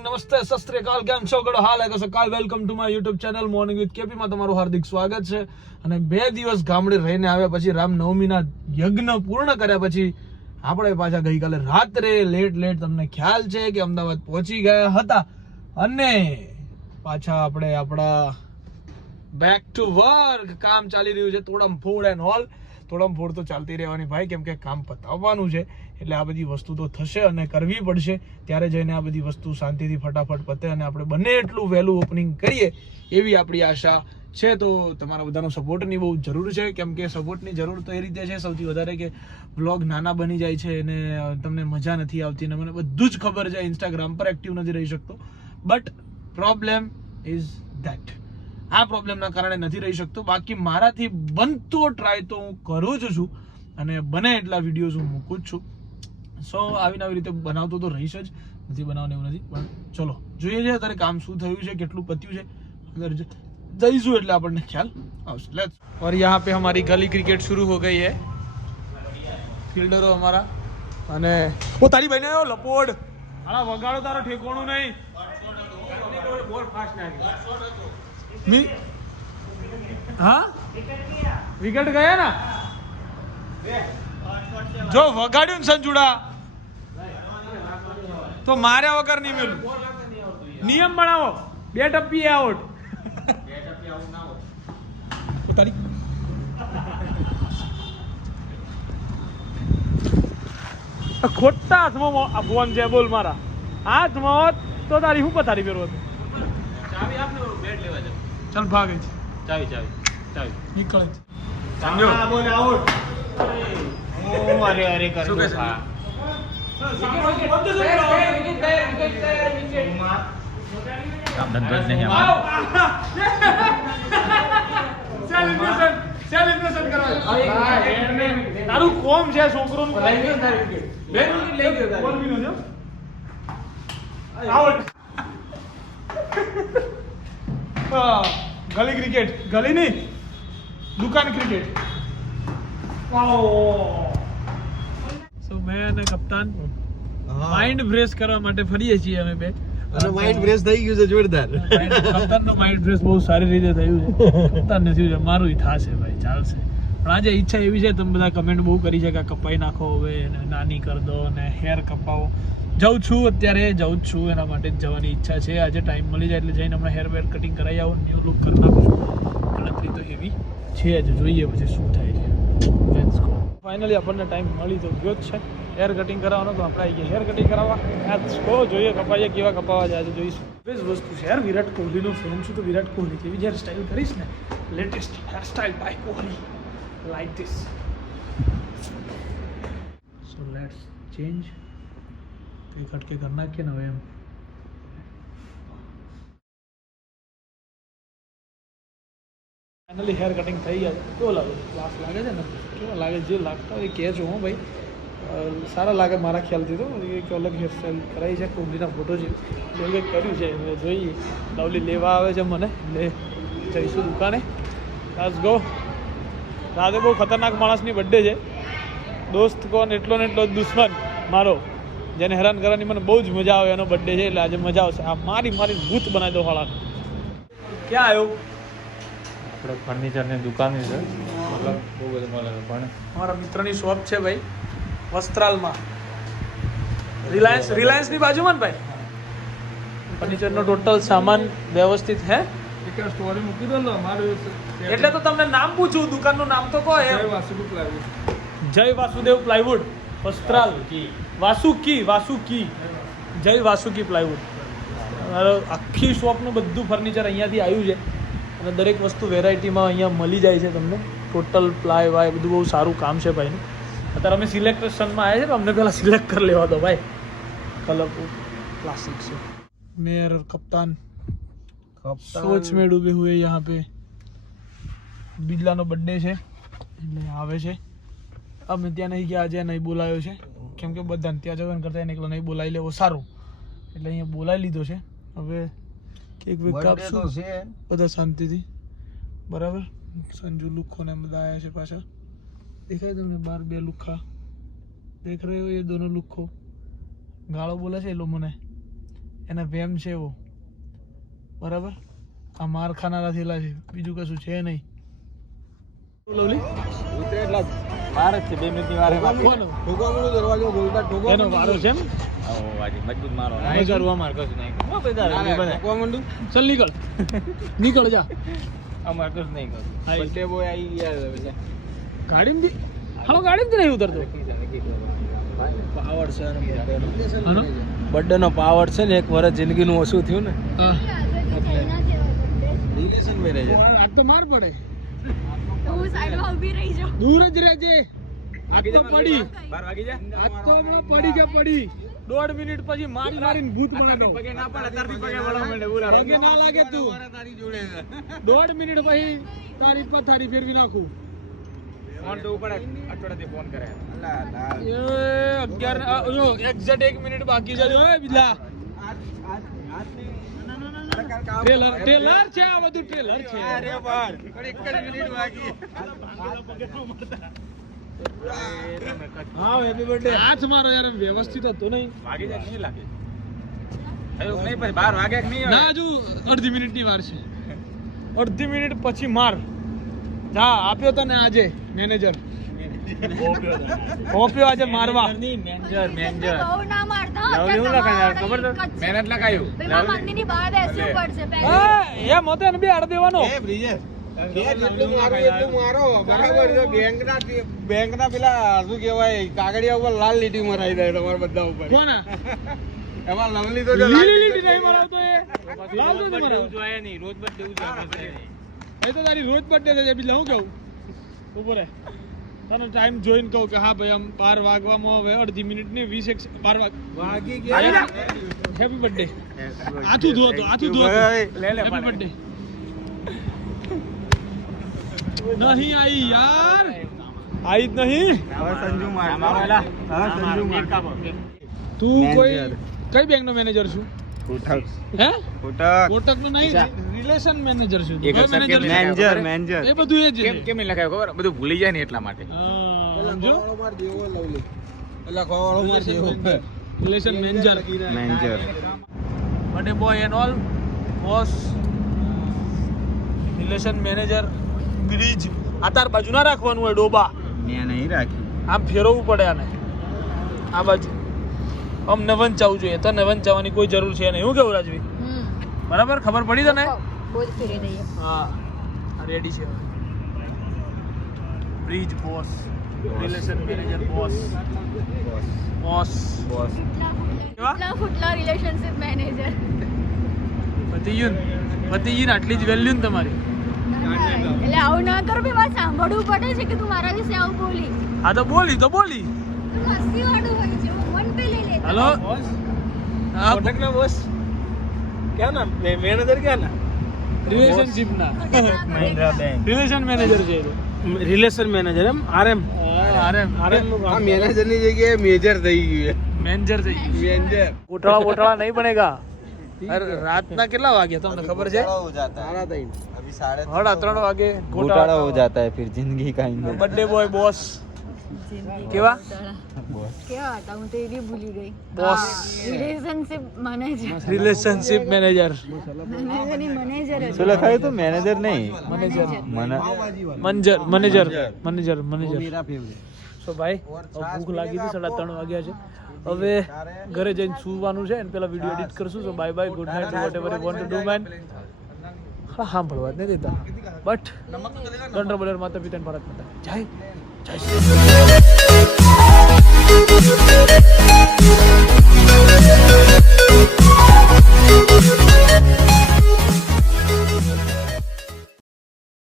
Morning નમસ્તે સસ્ત્રીકાલ કેમ છો? ગડો હાલ આગળ કાલ welcome to my YouTube channel morning with KP માં તમારું હાર્દિક સ્વાગત છે. અને બે દિવસ ગામડે રહીને આવ્યા પછી, રામનવમીના યજ્ઞ પૂર્ણ કર્યા પછી, આપણે પાછા ગઈકાલે રાત્રે લેટ લેટ તમને ખ્યાલ છે કે અમદાવાદ પહોંચી ગયા હતા. અને પાછા આપણે આપણા બેક ટુ વર્ક કામ ચાલી રહ્યું છે તોડમ ફોડ એન્ડ ઓલ તોડમ ફોડ તો ચાલતી રહેવાની ભાઈ, કેમ કે કામ પતાવવાનું છે. એટલે આ બધી વસ્તુ તો થશે અને કરવી પડશે. ત્યારે જઈને આ બધી વસ્તુ શાંતિથી ફટાફટ પતે અને આપણે બને એટલું વહેલું ઓપનિંગ કરીએ એવી આપણી આશા છે. તો તમારા બધાનો સપોર્ટની બહુ જરૂર છે. કેમ કે સપોર્ટની જરૂર તો એ રીતે છે. સૌથી વધારે કે વ્લોગ નાના બની જાય છે અને તમને મજા નથી આવતી અને મને બધું જ ખબર છે. ઇન્સ્ટાગ્રામ પર એક્ટિવ નથી રહી શકતો. બટ પ્રોબ્લેમ ઇઝ ધેટ આ પ્રોબ્લેમના કારણે નથી રહી શકતો. બાકી મારાથી બનતો ટ્રાય તો હું કરું જ છું. અને બને એટલા વિડીયોઝ હું મૂકું જ છું. સો આવીને આવી રીતે બનાવતો તો રહીશ જ નથી બનાવવાનું એવું નથી પણ ચલો જોઈએ છે અત્યારે કામ શું થયું છે કેટલું પત્યું છે અગર જ- જઈશું એટલે આપણને ખ્યાલ આવશે લેટ્સ और यहाँ पे हमारी गली क्रिकेट शुरू हो गई है ફિલ્ડરો અમારા અને ઓ તારી ભાઈને આવ્યો લપોડ આલા વગાડો તારો ઠેકોણું નહીં મી હા વિકેટ ગયા ના જો વગાડ્યું ને સંજુડા તો માર્યા વગર નહીં મેલું. નિયમ બનાવો. બે ટપ્પી આઉટ ઉતારી ખોટા હાથમાં આ ફોન છે બોલ મારા. હાથમાં તો તારી શું પથારી ફેરવો ચાવી આપને બેટ લેવા જાવ ચાલ ભાગે છે. ચાવી ચાવી ચાવી. નીકળે છે. સમજો બોલ આઉટ ઓ અરે અરે કર? કામ ધંધો જ નહીં તારું કોમ છે છોકરોનું. બે મોરબીનો છે આઉટ હા, ગલી ક્રિકેટ. ગલી નહીં દુકાન ક્રિકેટ. સો મેં અને કપ્તાન માઇન્ડ ફ્રેશ કરવા માટે ફરીએ છીએ અમે બે. અને માઇન્ડ ફ્રેશ થઈ ગયું છે જોરદાર. કપ્તાનનો માઇન્ડ ફ્રેશ બહુ સારી રીતે થયું છે. કપ્તાન નથી થયું મારું થશે ભાઈ ચાલશે. પણ આજે ઈચ્છા એવી છે તમે બધા કમેન્ટ બહુ કરી છે કે કપાઈ નાખો હવે અને નાની કરી દો અને હેર કપાવો. જઉં છું અત્યારે જઉં જ છું એના માટે જવાની ઈચ્છા છે. આજે ટાઈમ મળી જાય એટલે જઈને હમણાં હેર વેર કટિંગ કરાવી આવું ન્યૂ લુક કરી નાખું ગણતરી તો એવી છે જ જોઈએ પછી શું થાય છે. લેટ્સ ગો ફાઇનલી આપણને ટાઈમ મળી તો ગયો જ છે. હેર કટિંગ કરાવવાનો તો આપણે આવી ગયા. હેર કટિંગ કરાવવા. ગો જોઈએ કપાઈએ કેવા કપાવા જાય છે, જોઈશું. બેસ્ટ વસ્તુ છે યાર, વિરાટ કોહલીનો ફેન છું તો વિરાટ કોહલી જેવી જ્યારે સ્ટાઇલ કરીશ ને latest hair style by Kohli like this so let's change કંઈ ખટકે કરી નાખીએ ને હવે એમ. ફાઇનલી હેર કટિંગ થઈ ગયા કેવો લાગે? ક્લાસ લાગે છે ને? કેવો લાગે, જે લાગતા હોય એ કહેજો હું ભાઈ. સારા લાગે મારા ખ્યાલથી તો. એક અલગ હેરસ્ટાઈલ કરાવી છે કોહલીના ફોટો છે એવું કંઈક કર્યું છે મેં જોઈએ લવલી લેવા આવે છે મને. લે, જઈશું દુકાને. લેટ્સ ગો રાતે બહુ ખતરનાક માણસની બર્થડે છે. દોસ્ત કોણ, એટલો ને એટલો દુશ્મન મારો. જેને હેરાન કરવાની મને બહુ જ મજા આવે એનો બર્થડે છે, એટલે આજે મજા આવશે. આ મારી મારી ભૂત બનાવી દો હાળા ક્યાં આવ્યો? આપણે ફર્નિચરની દુકાન છે. બહુ બધું મળે છે. પણ અમારા મિત્રની શોપ છે ભાઈ વસ્ત્રાલમાં. રિલાયન્સ રિલાયન્સની બાજુમાં ને ભાઈ? ફર્નિચરનો ટોટલ સામાન વ્યવસ્થિત હે? સ્ટોરી મૂકી દો ને એટલે તો તમને નામ પૂછું દુકાનનું નામ તો કહો એમ. જય વાસુદેવ પ્લાયવુડ. વસ્ત્રાલ. વાસુકી. વાસુકી જય વાસુકી પ્લાયવુડ. આખી શોપનું બધું ફર્નિચર અહીંયાથી આવ્યું છે. અને દરેક વસ્તુ વેરાયટીમાં અહીંયા મળી જાય છે તમને. ટોટલ પ્લાય વાય બધું બહુ સારું કામ છે ભાઈનું. અત્યારે અમે સિલેક્ટેશનમાં આવ્યા છે અમને પહેલાં સિલેક્ટ કરી લેવા દો ભાઈ. કલર ક્લાસિક છે. મેયર કપ્તાન. સોચ મેં ડૂબે હુએ યહાં પે. બિરલાનો બર્થડે છે. એટલે આવે છે. અમે ત્યાં નહીં ગયા આજે નહીં બોલાયો છે. કેમ કે બધાને ત્યાં જવાનું કરતા એને એકલો નહીં બોલાવી લેવો સારું. એટલે અહીંયા બોલાવી લીધો છે. હવે કેક વેક કાપશું બધા શાંતિથી. બરાબર? સંજુ લુખો ને બધા આવ્યા છે પાછા. દેખાય તમને બાર બે લુખ્ખા દેખ રહ્યો એ દોનો લુખ્ખો ગાળો બોલે છે એ લોકો મને. એને વેમ છે એવો. બરાબર? આ માર ખાનારા થયેલા છે. બીજું કશું છે નહીં. લવલી? વાર જ છે બે મિનિટની વાર કોનો? દરવાજો બોલતા ઠોકો એનો વારો છે એમ મજબૂત મારો નહીં. કરું અમાર કશું નહીં હું બધા ઠોકવા માંડું ચલ નીકળ. નીકળ જા. અમાર કશું નહીં કરું આઈ. બોય આવી ગયા છે ગાડીમાં બી હાલો ગાડીમાં નહીં ઉતરતો? પાવર છે. હાલો. birthday નો પાવર છે ને એક વર્ષ જિંદગીનું ઓછું થયું ને. Relation marriage. આજ તો માર પડે. હું સાઈડમાં ઊભી રહી જાઉં. દૂર જ રહેજે. આજ તો પડી. બાર વાગી જા આજ તો હમણાં પડી કે પડી. દોઢ મિનિટ પછી મારી મારીને ભૂત બનાવી. પગે ના પડે તારી પગે વળવા માંડે બોલા પગે ના લાગે તું. તારી જોડે દોઢ મિનિટ પછી તારી પથારી ફેરવી નાખું. ફોન તો ઉપર અઠવાડિયાથી ફોન કરે. એ અગિયાર આ, જો એક્ઝેક્ટ એક મિનિટ બાકી છે. જો બિલા ટ્રેલર ટ્રેલર છે આ બધું ટ્રેલર છે. અરે બાર પણ એક જ મિનિટ બાકી. હા હેપી બર્થડે હાથ મારો યાર વ્યવસ્થિત હતો નહીં. વાગી જાય નહીં લાગે? નહીં પછી બાર વાગ્યા કે નહીં ના હજુ અડધી મિનિટની વાર છે. અડધી મિનિટ પછી માર. જા આપ્યો તને આજે મેનેજર ઓપ્યો આજે મારવા. મેનેજર મેનેજર બહુ ના મારતા લવલી હું લખાય? ખબર તમારા છે એક જ છે. મહેનત લગાયું ભાઈ, બહાર બેસવું પડશે પહેલી. એ એ મોતે ને બે આડ દેવાનો. એ બ્રિજેશ. કે જેટલું મારો એટલું મારો. બરાબર છે બેંકના બેંકના પેલા શું કહેવાય કાગળિયા ઉપર લાલ લીટી મરાઈ દે તમારા બધા ઉપર. એમાં લવલી તો લીલી લીટી નહીં મરાવતો એ. લાલ તો નહીં મરાવતો. જોઈએ નહીં રોજ એ તો તારી રોજ બર્થડે છે બીજું હું કહું રહે. તને ટાઈમ જોઈને કહું કે હા ભાઈ આમ બાર વાગવામાં હવે અડધી મિનિટ ને વીસ એક બાર વાગ વાગી હેપી બર્થડે આથું ધો તો આથું ધો ભાઈ, લે લે હેપી બર્થડે નહીં આઈ યાર. આઈ જ નહીં? હવે સંજુ માર. હવે સંજુ માર. તું કોઈ કઈ બેંક નો મેનેજર છું? કોટક હે? કોટક કોટક નો નહીં રિલેશન મેનેજર છું? મેનેજર મેનેજર એ બધું એ જ કેમ કેમ નહીં ખબર? બધું ભૂલી જાય ને એટલા માટે. હા, સમજો? માર દેવો લવલી એટલે ખવાળો માર દેવો relation manager manager birthday boy and all boss relation manager bridge. આ તાર બાજુ ના રાખવાનું હોય ડોબા. મેં નહીં રાખી આમ ફેરવવું પડે આને. આ બાજુ. આમ નવન ચાવું જોઈએ. તો નવન ચાવવાની કોઈ જરૂર છે નહીં. હું કેવું રાજવી? બરાબર? ખબર પડી તને? બોલ હા. રેડી છે bridge boss relation manager boss boss boss કેટલા ફૂટલા રિલેશનશિપ મેનેજર પતિયુન ગયું ને? પતી ગયું ને આટલી જ વેલ્યુ ને તમારી. એટલે આવું ના કર બે મારે સાંભળવું પડે છે કે તું મારા વિશે આવું બોલી. હા તો બોલી તો બોલી. તું મસ્તી વાળું હોય છે મન પે લઈ લે હેલો? હા કોટક ના બોસ. ક્યાં ના મેનેજર ક્યાં ના. રિલેશનશિપ ના મહિન્દ્રા બેંક. રિલેશન મેનેજર છે રિલેશન મેનેજર એમ? આરએમ? આરએમ. આરએમ આ મેનેજરની જગ્યાએ મેજર થઈ ગયું મેનેજર થઈ મેનેજર ગોટાળા બોટાળા નહીં બનેગા. રાતના ત્રણ વાગે boy boss. Boss. Relationship manager relationship manager manager લખાયું તો? મેનેજર નહીં? Manager manager manager manager manager તો ભાઈ ભૂખ લાગી હતી સાડા ત્રણ વાગ્યા છે. હવે ઘરે જઈને સુવાનું છે અને પેલા વીડિયો એડિટ કરશું તો bye bye good night whatever want to do man હા સાંભળવા જ નહીં દેતા. બટ ગંડરબલર માતા પિતા ભારત માતા. જય જય શ્રી